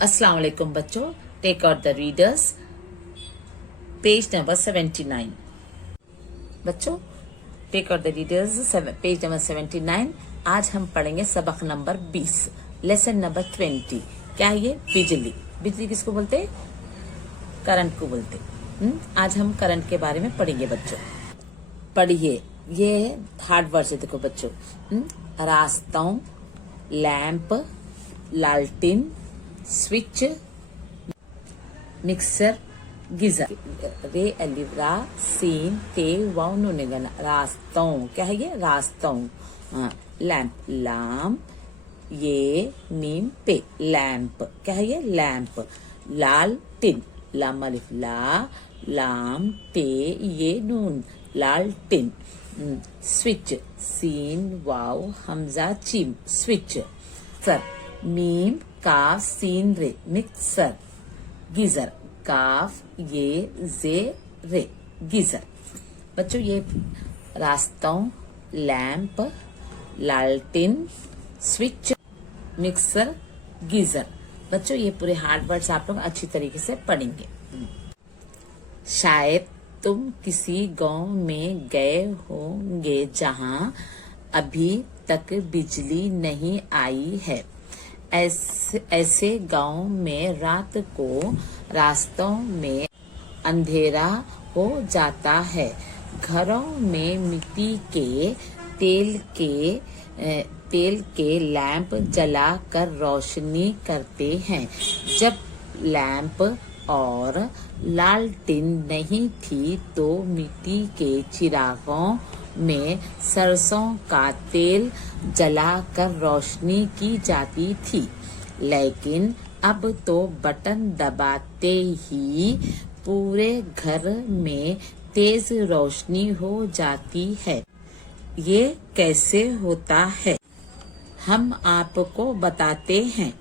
अस्सलाम वालेकुम बच्चों, take out the readers, page number 79। बच्चों, take out the readers, page number 79। आज हम पढ़ेंगे सबक नंबर 20, लेसन नंबर 20। क्या है ये? बिजली। बिजली किसको बोलते हैं? करंट को बोलते हैं। आज हम करंट के बारे में पढ़ेंगे बच्चों। पढ़िए, ये हार्ड वर्ड से देखो बच्चों। रास्तों, लैंप, लालटेन, स्विच, मिक्सर, गीजर। रे अलिवरा सीन ते वाव नून। रास्तों, क्या है ये? रास्तों। लैंप, लाम ये मीम पे, लैंप। क्या है ये? लैंप। लालटेन, लाम अलिफ ला, लाम ते ये नून, लालटेन। स्विच, सीन वाव हमजा चीम, स्विच। सर, मीम काफ सीन रे, मिक्सर। गीजर, काफ ये जे रे, गीजर। बच्चों, ये रास्तों, लैंप, लालटेन, स्विच, मिक्सर, गीजर। बच्चों, ये पूरे हार्ड वर्ड्स आप लोग अच्छी तरीके से पढ़ेंगे। शायद तुम किसी गांव में गए होंगे जहां अभी तक बिजली नहीं आई है। ऐसे गांव में रात को रास्तों में अंधेरा हो जाता है। घरों में मिट्टी के तेल के लैंप जलाकर रोशनी करते हैं। जब लैंप और लालटेन नहीं थी तो मिट्टी के चिरागों में सरसों का तेल जलाकर रोशनी की जाती थी। लेकिन अब तो बटन दबाते ही पूरे घर में तेज रोशनी हो जाती है। ये कैसे होता है? हम आपको बताते हैं।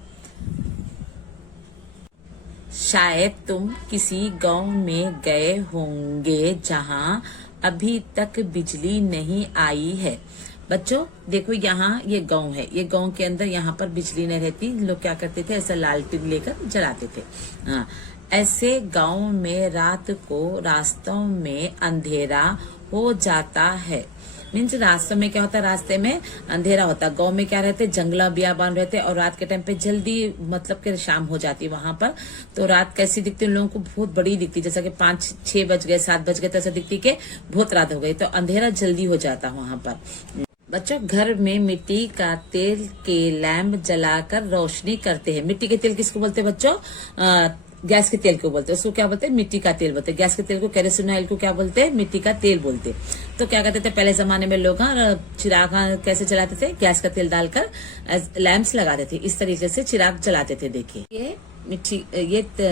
शायद तुम किसी गांव में गए होंगे जहां अभी तक बिजली नहीं आई है। बच्चों देखो, यहाँ ये गांव है। ये गांव के अंदर यहाँ पर बिजली नहीं रहती। लोग क्या करते थे? ऐसा लालटेन लेकर जलाते थे। हाँ, ऐसे गांव में रात को रास्तों में अंधेरा हो जाता है। मीन्स रास्तों में क्या होता है? रास्ते में अंधेरा होता है। गांव में क्या रहते? जंगला बियाबान रहते और रात के टाइम पे जल्दी मतलब कि शाम हो जाती है वहां पर। तो रात कैसी दिखती है? उन लोगों को बहुत बड़ी दिखती, जैसा कि 5-6 बज गए, 7 बज गए, तो ऐसा दिखती कि बहुत रात हो गई। तो अंधेरा जल्दी हो जाता वहां पर। बच्चों, घर में मिट्टी का तेल के लैंप जलाकर रोशनी करते हैं। मिट्टी के तेल किसको बोलते हैं बच्चों? गैस के तेल को बोलते हैं। उसको क्या बोलते हैं? मिट्टी का तेल बोलते हैं। गैस के तेल को, केरोसिन ऑयल को क्या बोलते हैं? मिट्टी का तेल बोलते हैं। तो क्या करते थे पहले जमाने में लोग? चिराग कैसे जलाते थे? गैस का तेल डालकर लैंप्स लगाते थे। इस तरीके से चिराग जलाते थे। देखिए, ये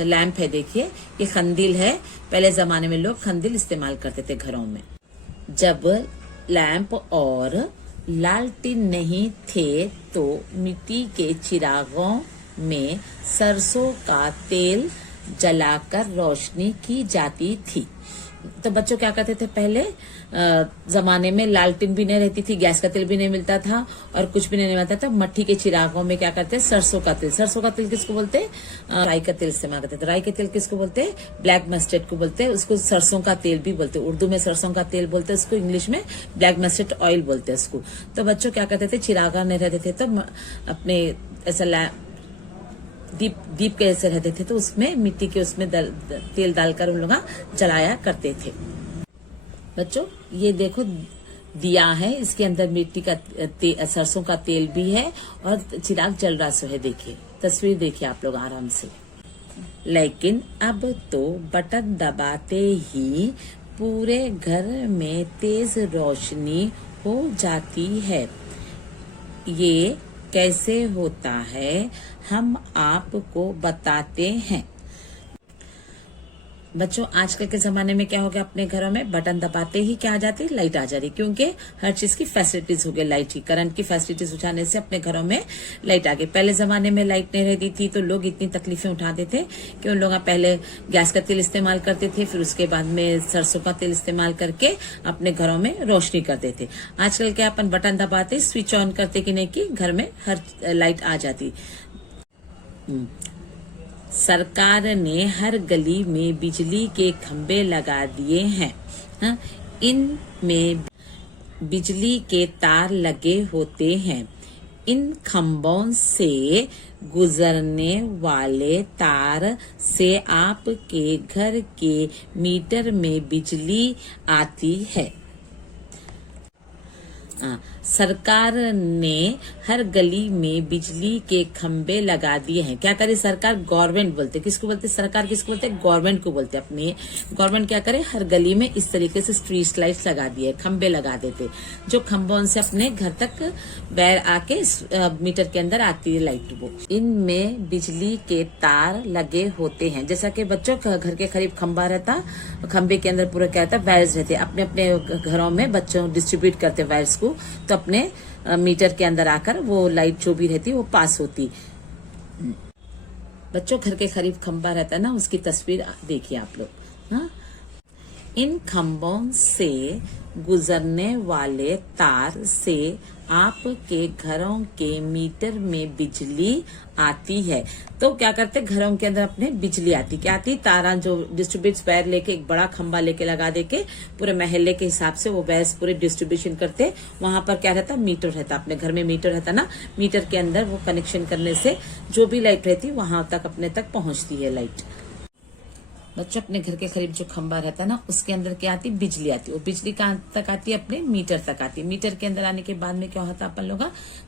लैंप है। देखिए, ये खंदिल है। पहले जमाने में लोग खंदिल इस्तेमाल करते थे घरों में। जब लैंप और लालटेन नहीं थे तो मिट्टी के चिरागों में सरसों का तेल जलाकर रोशनी की जाती थी। तो बच्चों क्या करते थे? पहले जमाने में लालटेन भी नहीं रहती थी, गैस का तेल भी नहीं मिलता था और कुछ भी नहीं मिलता था। मट्टी के चिरागों में क्या करते? सरसों का तेल। सरसों का तेल किसको बोलते हैं? राई का तेल इस्तेमाल करते थे। राई के तेल किसको बोलते हैं? ब्लैक मस्टर्ड को बोलते हैं। उसको सरसों का तेल भी बोलते हैं। उर्दू में सरसों का तेल बोलते हैं उसको, इंग्लिश में ब्लैक मस्टर्ड ऑयल बोलते हैं उसको। तो बच्चों क्या करते थे? चिरागा नहीं रहते थे तो अपने ऐसा दीप के ऐसे रहते थे, तो उसमें मिट्टी के उसमें तेल डालकर उन लोग जलाया करते थे। बच्चों, ये देखो दिया है, इसके अंदर मिट्टी का सरसों का तेल भी है और चिराग जल रहा है। देखिए, तस्वीर देखिए आप लोग आराम से। लेकिन अब तो बटन दबाते ही पूरे घर में तेज रोशनी हो जाती है। ये कैसे होता है? हम आपको बताते हैं। बच्चों, आजकल के जमाने में क्या हो गया? अपने घरों में बटन दबाते ही क्या आ जाती है? लाइट आ जा रही, क्योंकि हर चीज की फैसिलिटीज हो गई। लाइट की, करंट की फैसिलिटीज उठाने से अपने घरों में लाइट आ गई। पहले जमाने में लाइट नहीं रहती थी तो लोग इतनी तकलीफें उठाते थे कि उन लोग पहले गैस का तेल इस्तेमाल करते थे, फिर उसके बाद में सरसों का तेल इस्तेमाल करके अपने घरों में रोशनी करते थे। आजकल क्या अपन बटन दबाते, स्विच ऑन करते कि नहीं कि घर में हर लाइट आ जाती। सरकार ने हर गली में बिजली के खंभे लगा दिए हैं। हाँ, इनमें बिजली के तार लगे होते हैं। इन खंभों से गुजरने वाले तार से आपके घर के मीटर में बिजली आती है। सरकार ने हर गली में बिजली के खंभे लगा दिए हैं। क्या करे सरकार? गवर्नमेंट बोलते। किसको बोलते? सरकार किसको बोलते? गवर्नमेंट को बोलते। अपने गवर्नमेंट क्या करे? हर गली में इस तरीके से स्ट्रीट लाइट्स लगा दिए, खंभे लगा देते, जो खंभों से अपने घर तक बैर आके मीटर के अंदर आती है लाइट। वो इनमें बिजली के तार लगे होते हैं। जैसा कि बच्चों घर के करीब खंभा रहता, खंभे के अंदर पूरा क्या रहता? वायर्स रहते। अपने अपने घरों में बच्चों डिस्ट्रीब्यूट करते वायर्स को, तो अपने मीटर के अंदर आकर वो लाइट जो भी रहती वो पास होती। बच्चों घर के करीब खंभा रहता है ना, उसकी तस्वीर देखिए आप लोग। हाँ, इन खंभों से गुजरने वाले तार से आपके घरों के मीटर में बिजली आती है। तो क्या करते? घरों के अंदर अपने बिजली आती। क्या आती? तारा जो डिस्ट्रीब्यूट वायर लेके एक बड़ा खंभा लेके लगा देके पूरे महल्ले के हिसाब से वो वायर्स पूरे डिस्ट्रीब्यूशन करते। वहां पर क्या रहता? मीटर रहता। अपने घर में मीटर रहता ना, मीटर के अंदर वो कनेक्शन करने से जो भी लाइट रहती वहां तक अपने तक पहुंचती है लाइट। बच्चों अपने घर के करीब जो खंभा रहता है ना, उसके अंदर क्या आती? बिजली आती। वो बिजली कहाँ तक आती है? अपने मीटर तक आती। मीटर के अंदर आने के बाद में क्या होता? अपन लोग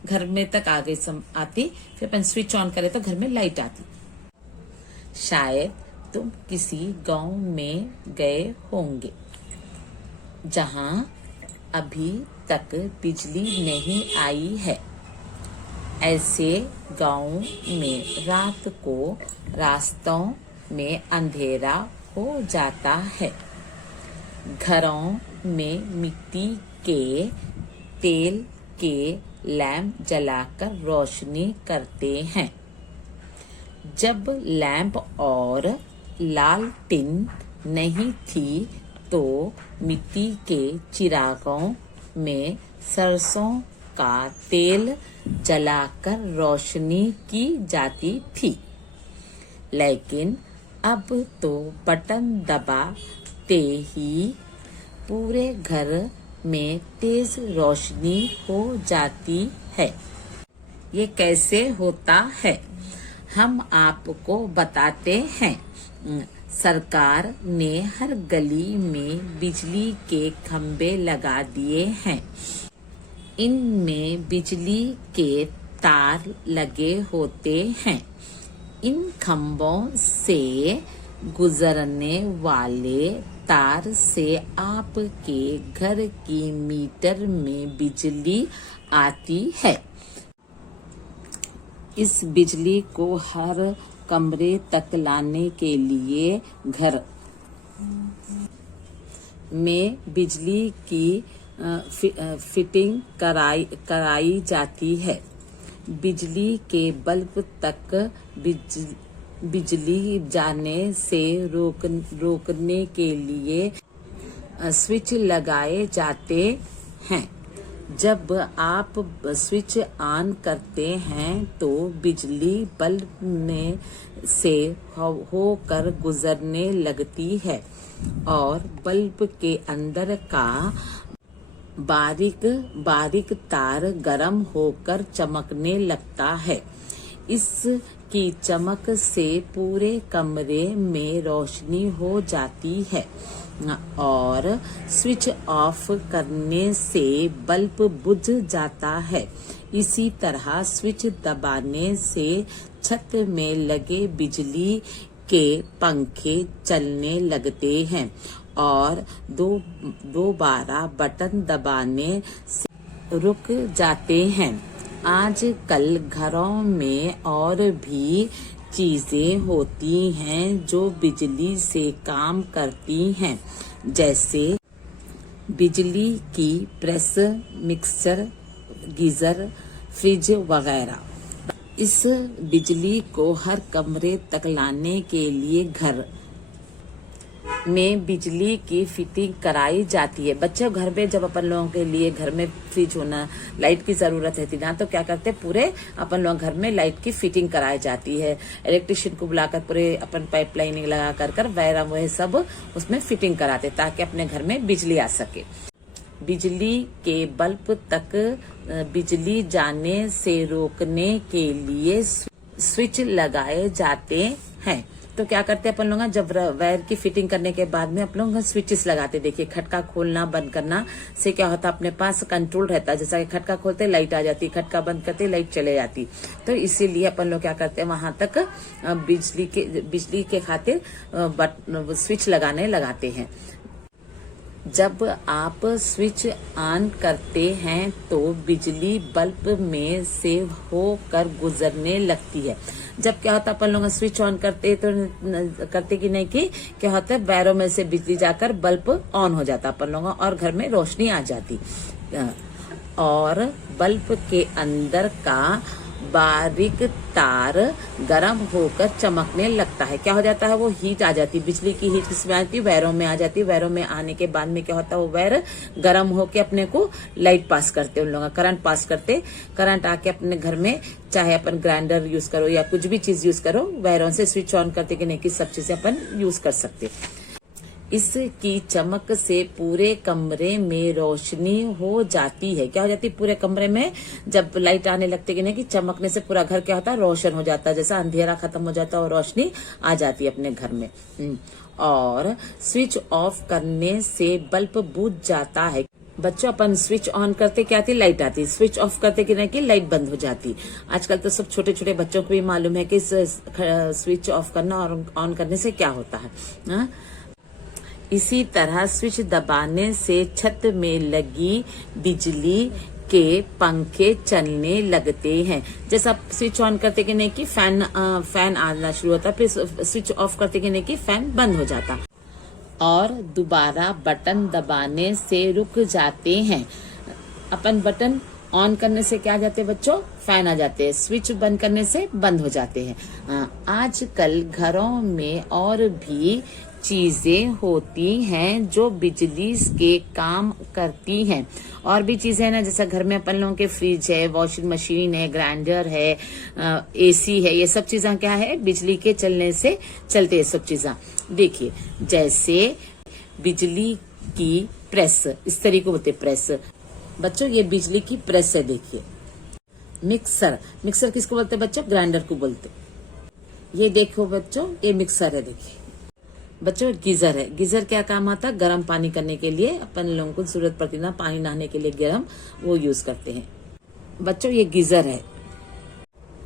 घर में तक आ गई आती, फिर अपन स्विच ऑन करे तो घर में लाइट आती। शायद तुम किसी गांव में गए होंगे जहां अभी तक बिजली नहीं आई है। ऐसे गांव में रात को रास्तों में अंधेरा हो जाता है। घरों में मिट्टी के तेल के लैंप जलाकर रोशनी करते हैं। जब लैंप और लालटेन नहीं थी तो मिट्टी के चिरागों में सरसों का तेल जलाकर रोशनी की जाती थी। लेकिन अब तो बटन दबाते ही पूरे घर में तेज रोशनी हो जाती है। ये कैसे होता है? हम आपको बताते हैं। सरकार ने हर गली में बिजली के खंभे लगा दिए हैं। इनमें बिजली के तार लगे होते हैं। इन खंभों से गुजरने वाले तार से आपके घर की मीटर में बिजली आती है। इस बिजली को हर कमरे तक लाने के लिए घर में बिजली की फिटिंग कराई जाती है। बिजली के बल्ब तक बिजली जाने से रोकने के लिए स्विच लगाए जाते हैं। जब आप स्विच ऑन करते हैं तो बिजली बल्ब में से होकर गुजरने लगती है और बल्ब के अंदर का बारीक बारीक तार गर्म होकर चमकने लगता है। इसकी चमक से पूरे कमरे में रोशनी हो जाती है और स्विच ऑफ करने से बल्ब बुझ जाता है। इसी तरह स्विच दबाने से छत में लगे बिजली के पंखे चलने लगते हैं और दोबारा बटन दबाने से रुक जाते हैं। आजकल घरों में और भी चीजें होती हैं जो बिजली से काम करती हैं, जैसे बिजली की प्रेस, मिक्सर, गीजर, फ्रिज वगैरह। इस बिजली को हर कमरे तक लाने के लिए घर में बिजली की फिटिंग कराई जाती है। बच्चों, घर में जब अपन लोगों के लिए घर में फ्रिज होना, लाइट की जरूरत रहती ना, तो क्या करते हैं, पूरे अपन लोग घर में लाइट की फिटिंग कराई जाती है। इलेक्ट्रिशियन को बुलाकर पूरे अपन पाइपलाइनिंग लगा कर वायर वह सब उसमें फिटिंग कराते ताकि अपने घर में बिजली आ सके। बिजली के बल्ब तक बिजली जाने से रोकने के लिए स्विच लगाए जाते हैं। तो क्या करते हैं अपन लोग, जब वायर की फिटिंग करने के बाद में अपन लोग स्विचेस लगाते। देखिए, खटका खोलना बंद करना से क्या होता है, अपने पास कंट्रोल रहता है। जैसा कि खटका खोलते लाइट आ जाती, खटका बंद करते लाइट चले जाती। तो इसीलिए अपन लोग क्या करते हैं, वहां तक बिजली के खातिर स्विच लगाते हैं। जब आप स्विच ऑन करते हैं तो बिजली बल्ब में से होकर गुजरने लगती है। जब क्या होता है, अपन लोग स्विच ऑन करते तो करते कि नहीं कि क्या होता है, वायरों में से बिजली जाकर बल्ब ऑन हो जाता अपन लोगों और घर में रोशनी आ जाती और बल्ब के अंदर का बारीक तार गर्म होकर चमकने लगता है। क्या हो जाता है, वो हीट आ जाती, बिजली की हीट किसमें आती है, वायरों में आ जाती। वायरों में आने के बाद में क्या होता है, वो वायर गर्म होके अपने को लाइट पास करते, उन लोग करंट पास करते। करंट आके अपने घर में चाहे अपन ग्राइंडर यूज करो या कुछ भी चीज यूज करो, वायरों से स्विच ऑन करते कि नहीं कि सब चीजें अपन यूज कर सकते। इसकी चमक से पूरे कमरे में रोशनी हो जाती है। क्या हो जाती है, पूरे कमरे में जब लाइट आने लगती है कि चमकने से पूरा घर क्या होता है, रोशन हो जाता है। जैसा अंधेरा खत्म हो जाता है और रोशनी आ जाती है अपने घर में। और स्विच ऑफ करने से बल्ब बुझ जाता है। बच्चों, अपन स्विच ऑन करते क्या आती, लाइट आती, स्विच ऑफ करते कि नहीं कि लाइट बंद हो जाती। आजकल तो सब छोटे छोटे बच्चों को भी मालूम है कि स्विच ऑफ करना और ऑन करने से क्या होता है। इसी तरह स्विच दबाने से छत में लगी बिजली के पंखे चलने लगते हैं। जैसा स्विच ऑन करते कि नहीं कि फैन आना शुरू होता, फिर स्विच ऑफ करते कि नहीं कि फैन बंद हो जाता और दोबारा बटन दबाने से रुक जाते हैं। अपन बटन ऑन करने से क्या आ जाते हैं बच्चों, फैन आ जाते हैं। स्विच बंद करने से बंद हो जाते हैं। आजकल घरों में और भी चीजें होती हैं जो बिजली के काम करती हैं। और भी चीजें हैं ना, जैसा घर में अपन लोगों के फ्रिज है, वॉशिंग मशीन है, ग्राइंडर है, एसी है, ये सब चीजें क्या है, बिजली के चलने से चलते हैं सब चीजें। देखिए, जैसे बिजली की प्रेस, इस तरीके को बोलते प्रेस। बच्चों, ये बिजली की प्रेस है। देखिए, मिक्सर किसको बोलते हैं बच्चों, ग्राइंडर को बोलते। ये देखो बच्चों, ये मिक्सर है। देखिए बच्चों, गीजर है। गीजर क्या काम आता है, गर्म पानी करने के लिए अपन लोगों को जरूरत पड़ती ना, पानी नहाने के लिए गर्म, वो यूज करते हैं। बच्चों, ये गीजर है।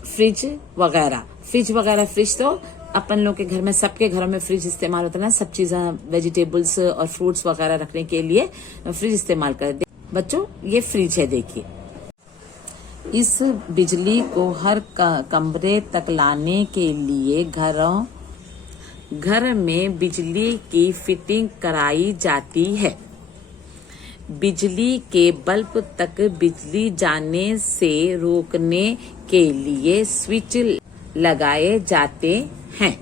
फ्रिज वगैरह, फ्रिज तो अपन लोग के घर में, सबके घरों में फ्रिज इस्तेमाल होता है ना, सब चीजें वेजिटेबल्स और फ्रूट्स वगैरह रखने के लिए फ्रिज इस्तेमाल करते। बच्चों, ये फ्रिज है। देखिए, इस बिजली को हर कमरे तक लाने के लिए घर में बिजली की फिटिंग कराई जाती है। बिजली के बल्ब तक बिजली जाने से रोकने के लिए स्विच लगाए जाते हैं।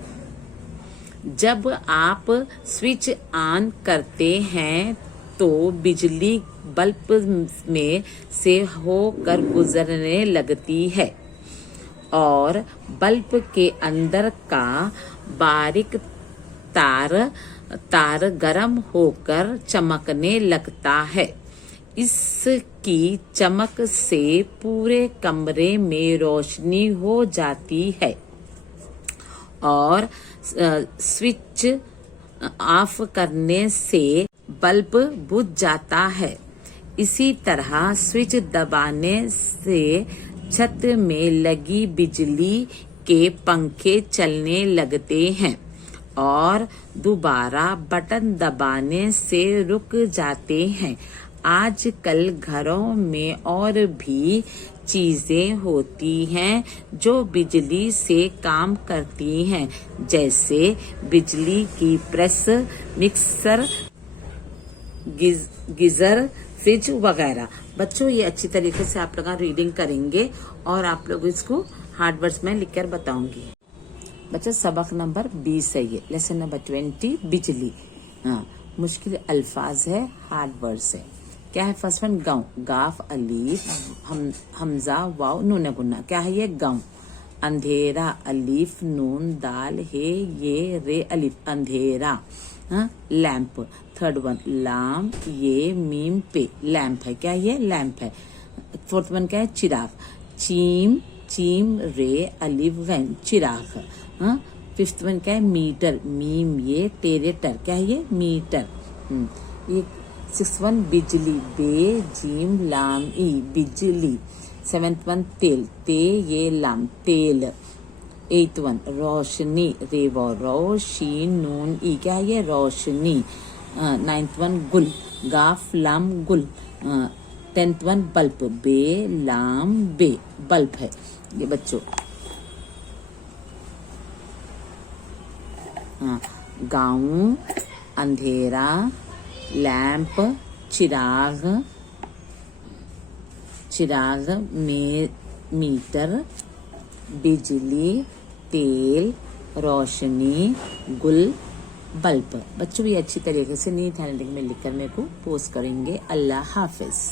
जब आप स्विच ऑन करते हैं तो बिजली बल्ब में से होकर गुजरने लगती है और बल्ब के अंदर का बारीक तार गर्म होकर चमकने लगता है। इसकी चमक से पूरे कमरे में रोशनी हो जाती है और स्विच ऑफ करने से बल्ब बुझ जाता है। इसी तरह स्विच दबाने से छत में लगी बिजली के पंखे चलने लगते हैं और दोबारा बटन दबाने से रुक जाते हैं। आजकल घरों में और भी चीजें होती हैं जो बिजली से काम करती हैं, जैसे बिजली की प्रेस, मिक्सर, गीजर, फ्रिज वगैरह। बच्चों, ये अच्छी तरीके से आप लोग रीडिंग करेंगे और आप लोग इसको हार्ड वर्ड्स में लिखकर बताऊंगी। बच्चों सबक नंबर 20 है ये, लेसन नंबर 20 बिजली। हाँ, मुश्किल अल्फाज है, हार्ड वर्ड्स है। क्या है फर्स्ट वन? गाँव, गाफ अलीफ हमजा वाव नून गुन्ना। क्या है ये? गाँव। अंधेरा, अलीफ नून दाल हे ये रे अलीफ, अंधेरा। हाँ, लैंप। थर्ड वन लाम ये मीम पे, लैंप है। क्या ये? लैंप है। फोर्थ वन क्या है? चिराग, चीम चीम रे अलिफ गैन, चिराग। हाँ, फिफ्थ वन क्या है? मीटर, मीम ये टेरे टर। क्या है ये? मीटर। ये सिक्स वन बिजली, बे जीम लाम ई, बिजली। सेवेंथ वन तेल, ते ये लाम, तेल। एट वन रोशनी, रेवो रो शीन नून ई। क्या है ये? रोशनी। नाइन्थ वन गुल, गाफ लाम गुल। 10th वन बल्ब, बे लाम बे, बल्ब है ये बच्चों। गाँव, अंधेरा, लैंप, चिराग, चिराग में मीटर, बिजली, तेल, रोशनी, गुल, बल्ब। बच्चों ये अच्छी तरीके से नीट हैंडराइटिंग में लिखकर मेरे को पोस्ट करेंगे। अल्लाह हाफिज।